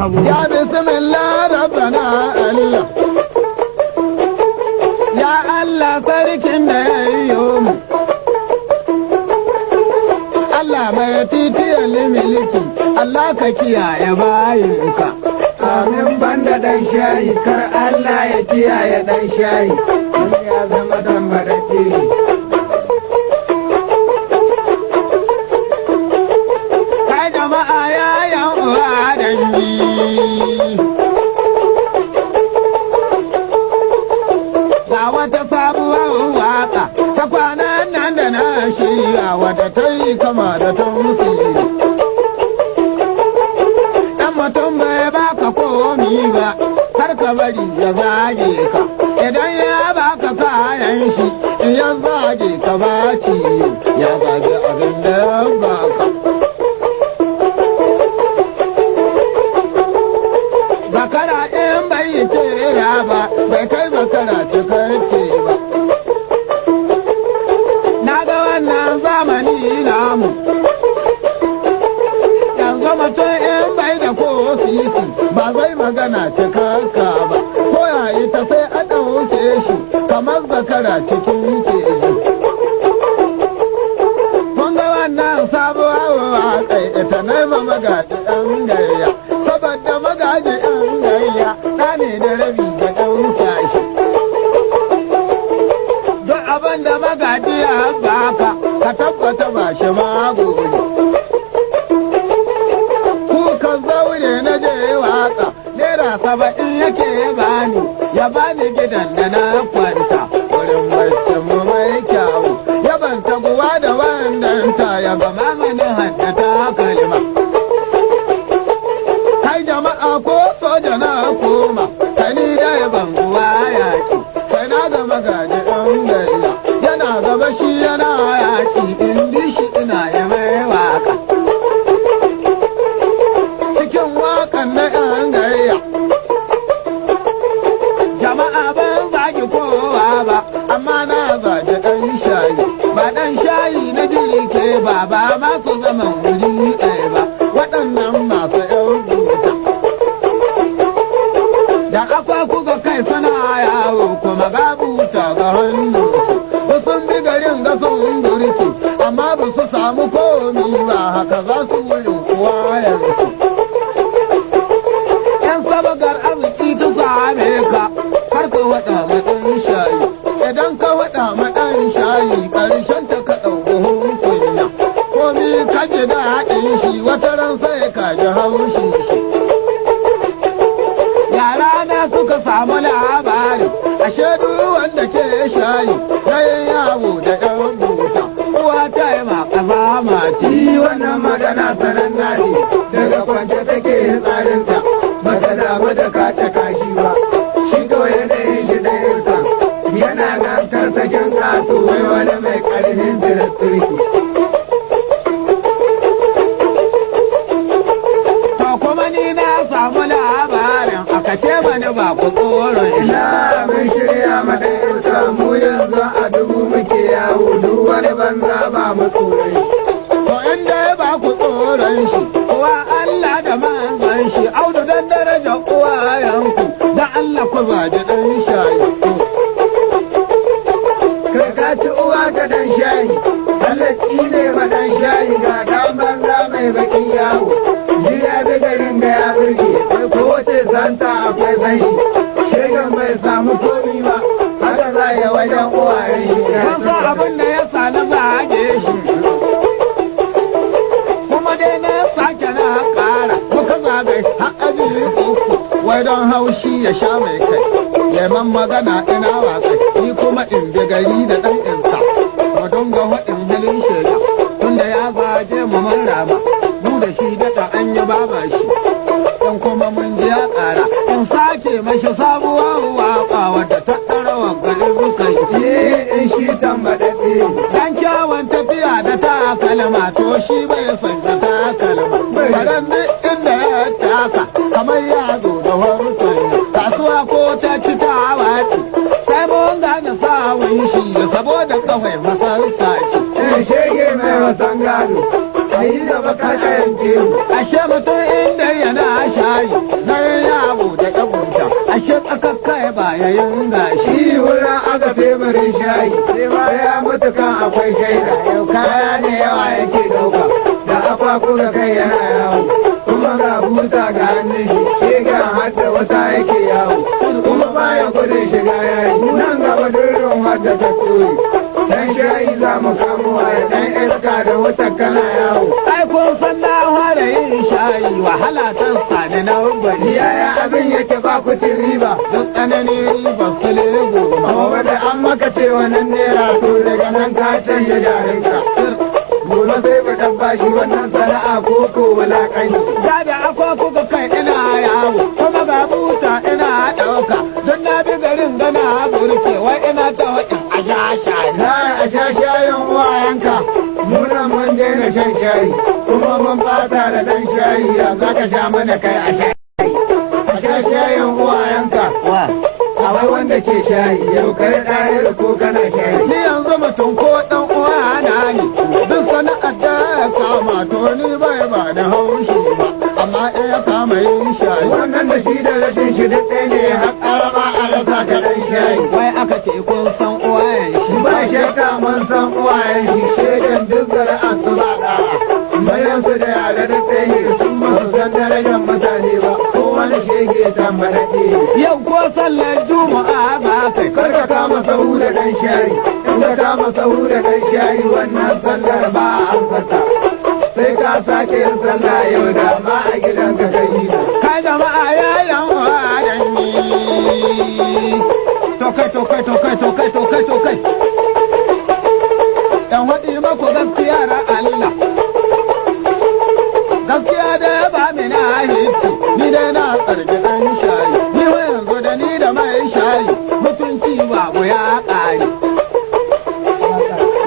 Ya bismillah rabbana Allah. Ya Allah sarkin da ya yi mu. Allah mai titiyar miliki, Allah ka kiyaye bayinka. Amin banda dan shayi, kar Allah ya kiyaye dan shayi. Don ya zama dan baraɗe. Kai jama'a yayan uwa dangi. Ga wata sabuwar waka ta kwanan nan da na shirya wata ta yi kama da ta musiri. Dan mutum bai baka komi ba, kar ka bari ya zage ka. Idan ya baka kayan shi, in ya zage ka ba ciwo, ya zage abin da ya baka. Zakara in bai yi tera ba, bai kai zakara cikakke ba. Na ga wannan zamani namu, yanzu mutum in bai da ko sisi ba zai magana cikakka ba. Ko ya yi ta sai a ɗauke shi kamar zakara cikin keji. Mun ga wannan sabuwar waƙai ita na magaji ɗan gayya, saboda magaji ɗan gayya ɗa ne da rabi da ɗan shashi. Duk abin da magaji ya baka ka tabbata ba shi magori. Kukan zaure na je waka naira 70 yake bani, ya bani gidan da na kwanta wurin barcin mu mai kyawu. Ya ban taguwa da wandanta ya gama mani haddata kalma. Kai jama'a ko soja na koma, kani da ya banguwa yaki. Sai na ga magaji ɗan gayya, yana gaba shi yana yaki, in bi shi ina ya mai waka. Cikin wakan na ɗan gayya, jama'a ban zagi kowa ba, amma na zagi ɗan shayi. Ba ɗan shayi na jirike ba, ba masu zaman wuri ɗaya ba, waɗannan masu ƴan buta. Da akwai kuka kai suna yawo kuma ga buta ga hannu. Da sun bi garin ga sun burki, amma ba su samu komi ba, haka za su wurin kuwa yanzu. ‘Yan sabagar arziki ta same ka, har ka waɗa ma ɗan shayi. Idan ka waɗa ma ɗan shayi, ƙarshen ta ka ɗau buhun kunya. Komi ka ji daɗin shi, wata ran sai ka ji haushi shi. Yara na suka samu labari, ashe duk wanda ke shayi, na yin yawo da ‘yan buta. Uwa ta yi ma ƙasa mati. Wannan magana sanan naci, daga kwance take tsarinta. Bata damu da kata kashi ba, shi kawai yanayin shi da irka. Yana nan tarsaken kasu wai wani mai ƙarfin jirar turki. To kuma ni na samu labarin aka ce mani ba ku tsoron shi. Ina mun shirya mata irka, mu yanzu a dubu muke yawo, duk wani banza ba mu tsoron shi. To in dai ba ku tsoron shi, uwa Allah da manzon shi, audu dan daraja uwayenku, da Allah ku zaji ɗan shayi. Kai ka ci uwa ka dan shayi, Allah tsine ma dan shayi ga dan banza mai bakin yawo. Jiya bi garin ga ya birge, kai ko wace santa akwai san shi. Shegan bai samu komi ba, haka za ya wajen uwayen shi. Kun san abin da ya sa na zage shi. Kuma dai na sake na ƙara, muka zagaye har aji uku, wai don haushi ya sha mai kai. Yaman magana ina waƙai, ni kuma in bi gari da ɗan insa. Mu dinga waɗin halin shega, tunda ya zage mu mun rama. Mu da shi daɗa an yi baba shi. Dan kuma mun ji ya ƙara, in sake mashi sabuwar waƙa wadda ta ɗara wa gari bukan In shi tambaɗaɗɗe, Dan kyawun tafiya da takalma, to shi bai san da takalma. Baran duk inda ya taka, kamar ya zo da warkon. Kasuwa ko ta ci ta wace, sai mun gane sawun shi, saboda kawai masarta ce. shege mai wasan gado, a yi da baka yanke mu. Ashe mutum inda yana shayi, yayin gashi. Shi wurin aka teburin shayi, sai ma ya mutu kan akwai shaida, yau kaya ne yawa yake ɗauka, da akwaku ga kai yana yawo, kuma ga buta ga hannun shi, shega har da wata yake yawo, kuma baya gudun shiga yayi, nan gaba durin wadda ta tsoye. Dan shayi za mu kamo a dan iska da wata kana yawo. Ai kun san na fara yin shayi wahala ta sani na bari. Yaya abin yake ba ku cin riba? Duk tsananin riba sule goma. Amma wanda an maka ce wannan naira to daga nan ka canja jarinka. Gobe sai ba dabba shi wannan sana'a ko ko wulaƙanci. Da da akwai kuka kai ina yawo kuma ga buta ina ɗauka. Don na bi garin gana burke wai ina ta waɗin a sha shayi. Na a sha shayin uwayenka. Muna mun daina shan shayi kuma mun bata da dan shayi ya za ka sha mana kai a shayi. A sha shayin uwayenka. Wa. A wai wanda ke shayi yau kai ɗaya ko kana shayi. Ni yanzu mutum ko ɗan uwa na ne. Duk sana'ar da ya kama to ni bai ba da haushi ba. Amma in ya kama yin shayi. Wannan da shi da rashin shi duk ɗaya ne har ƙarama a rasa ka dan shayi. Wai aka ce kun san uwayen shi. Ba shakka mun san uwayen shi shaidan duk zara'a su ba ɗaya. Bayan su da yare da tsaye sun masu san darajar mutane ba. Ko wani shege tambaraɗe. Yau ko sallar juma'a ba kai. Kar ka kama sahu da ɗan shayi. In ka kama sahu da ɗan shayi wannan sallar ba a amsata. Sai ka sake yin sallah yau da ma a gidanka ka yi ta. Kai jama'a yayan wadan ni. Tokai. Yan waɗi maku gaskiya ra Allah. Gaskiya da ya ba mi na hiti, ni dai na tsarki ɗan shayi. Ni wa yanzu da ni da mai shayi, mutunci babu ya ƙare.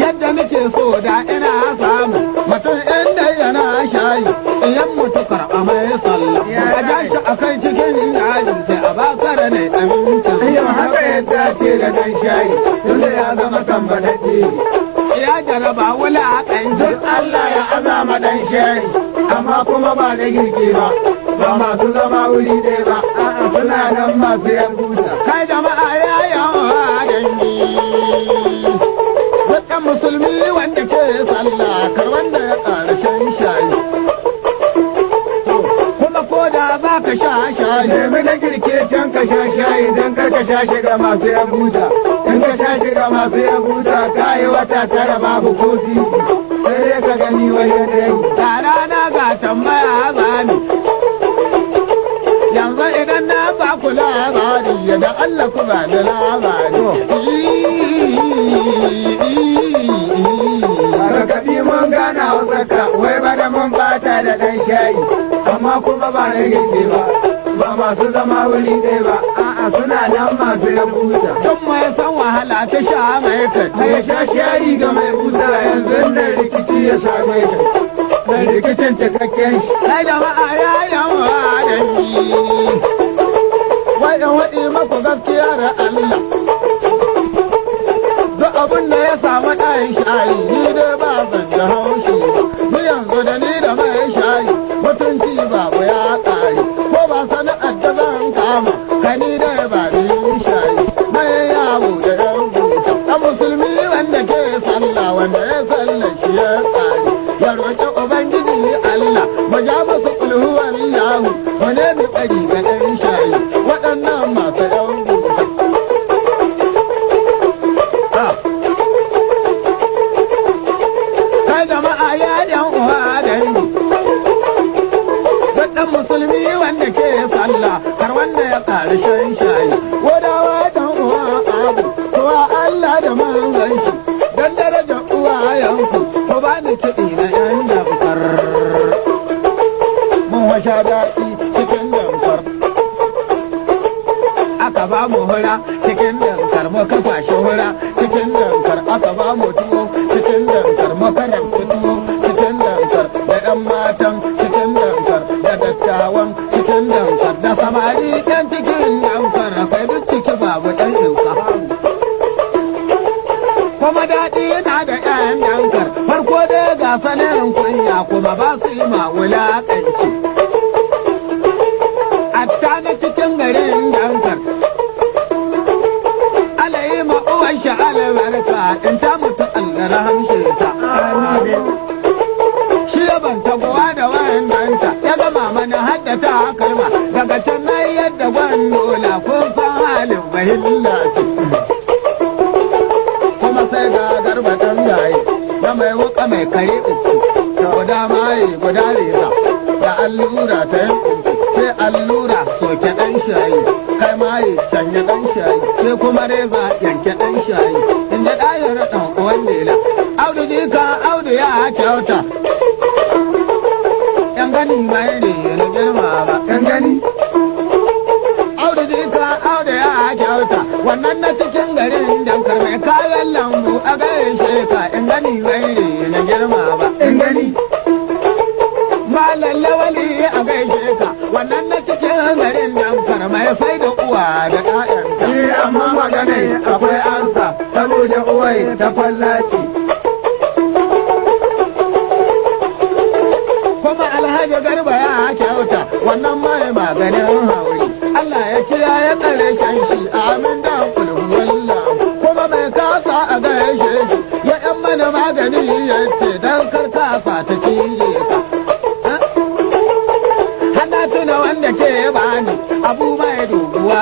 Yadda nake so da ina samu, mutum inda yana shayi, iyan mutu karɓa mai sallah. A ja shi a kai cikin yaji sai a bakar ne amincin. Yau haka yadda ce da ɗan shayi, tunda ya zama tambadaɗe. Ya jaraba wula a Duk Allah ya azama ɗan shayi, amma kuma ba da girki ba, ba masu zama wuri ɗaya ba, a'a suna nan masu yan buta. kai jama'a ya yawa dangi. Dukkan musulmi wanda ke sallah kar wanda ya ƙara shan shayi. Kuma ko da ba ka sha shayi. Nemi na girke can ka sha shayi don kar ka sha shiga masu yan buta. In ka sha shiga masu yan buta ka yi wata tara babu ko sisi. Sai dai ka gani wajen da yau. Da rana ga tambaya zani. Yanzu idan na ba ku labari yadda Allah ku ba da labari. Rakabi mun gana wasaka wai bana mun bata da ɗan shayi. Amma kuma ba na girke ba. Ba masu zama wuri ɗaya ba. A'a suna nan masu yan buta. Don mai san wahala ta sha mai kai. Mai sha shayi ga mai buta yanzu da rikici ya same shi. Da rikicin cikakken shi. Kai jama'a ya yawa dangi. Wai in waɗi maku gaskiya da Allah. Duk abin da ya samu ɗayan shayi ni dai ba zan ji haushi ba. Ni yanzu da ni da mai shayi mutunci babu ya ƙare. Ko ba sana'ar da zan kama kai ni dai ba ni shayi. Mai yawo da yan buta. Ɗan musulmi wanda ke sallah wanda ya sallah shi ya ƙare. Ya roƙi Ubangiji Allah mu ja musu kulhuwan yahu mu nemi ɓari ga ɗan shayi waɗannan masu yan buta. Kai jama'a ya yan uwa dangi. Ɗan musulmi wanda ke sallah har wanda ya ƙara shan shayi. Wadawa dan uwa abu, tuwa Allah da manzon shi. Dan darajar uwayenku, ku ba ni kiɗi na yan damfar. Mun washa daɗi cikin damfar. Aka ba mu hura cikin damfar, muka kwashe hura cikin damfar. Aka ba mu tuwo cikin damfar, muka rabta tuwo cikin damfar. Da ɗan matan cikin damfar, da dattawan cikin damfar. Da samari ɗan cikin damfar, kai duk ciki babu ɗan ɗauka. Kuma daɗi yana da ƴaƴan dankar, farko dai ga sanin kunya kuma ba su yi ma wulaƙanci. Atta na cikin garin dankar, takalma daga can na yadda gwandola kun san halin bahilla ce kuma sai ga garba ɗan gaye da mai wuka mai kare uku da guda mai guda reza da allura ta yanku sai allura soke ɗan shayi kai mai canye ɗan shayi sai kuma reza yanke ɗan shayi inda ɗayar ɗan uwan lela audu jika audu ya kyauta yan gani mai ne na girma ba Kan gani? audu jika audu ya kyauta wannan na cikin garin dankar mai kayan lambu a gaishe ka yan gani mai ne na girma ba Kan gani? malam lawali a gaishe ka wannan na cikin garin dankar mai fai da uwa da ƴaƴanta Amma maganai akwai ansa saboda uwai ta fallaci. kuma alhaji garba ya kyauta wannan mai maganin hauri Allah ya kiyaye tsare shan shi amin da kulhuwallah kuma mai kasa a gaishe shi ya yan mana magani ya ce dan karkafa ta cije ka hana tuna wanda ke bani abu mai doguwa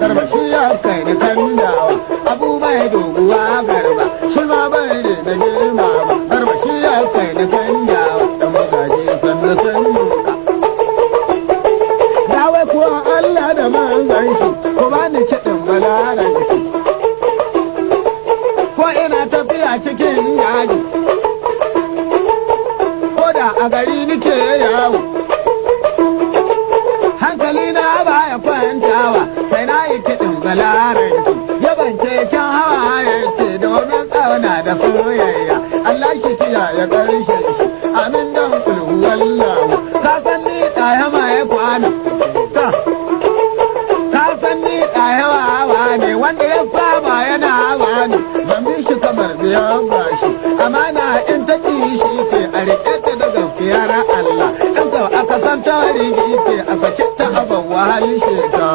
garba shi ya kai ni kandawa abu mai doguwa garba shi ma bai ne da girma ba garba shi ya kai ni kandawa dan magaji sannu sannu ka na wai kuwa Allah da manzan shi ko ba ni kiɗin balaran shi ko ina tafiya cikin yaji ko da a gari nike yawo hankali na baya kwantawa sai na yi kiɗin balaran shi yaban keken hawa ya ce domin tsauna da soyayya Allah shi kiyaye ƙarshen shi amin dan kulhu wallahu ka san ni ɗaya mai kwana ka san ni ɗaya wawa ne wanda ya saba yana hawa ne ban bi shi kamar biyan bashi amana in ta ci shi ce a riƙe ta da gaskiyar Allah in ka aka san ta rigi ce a sake ta aban wahal sheka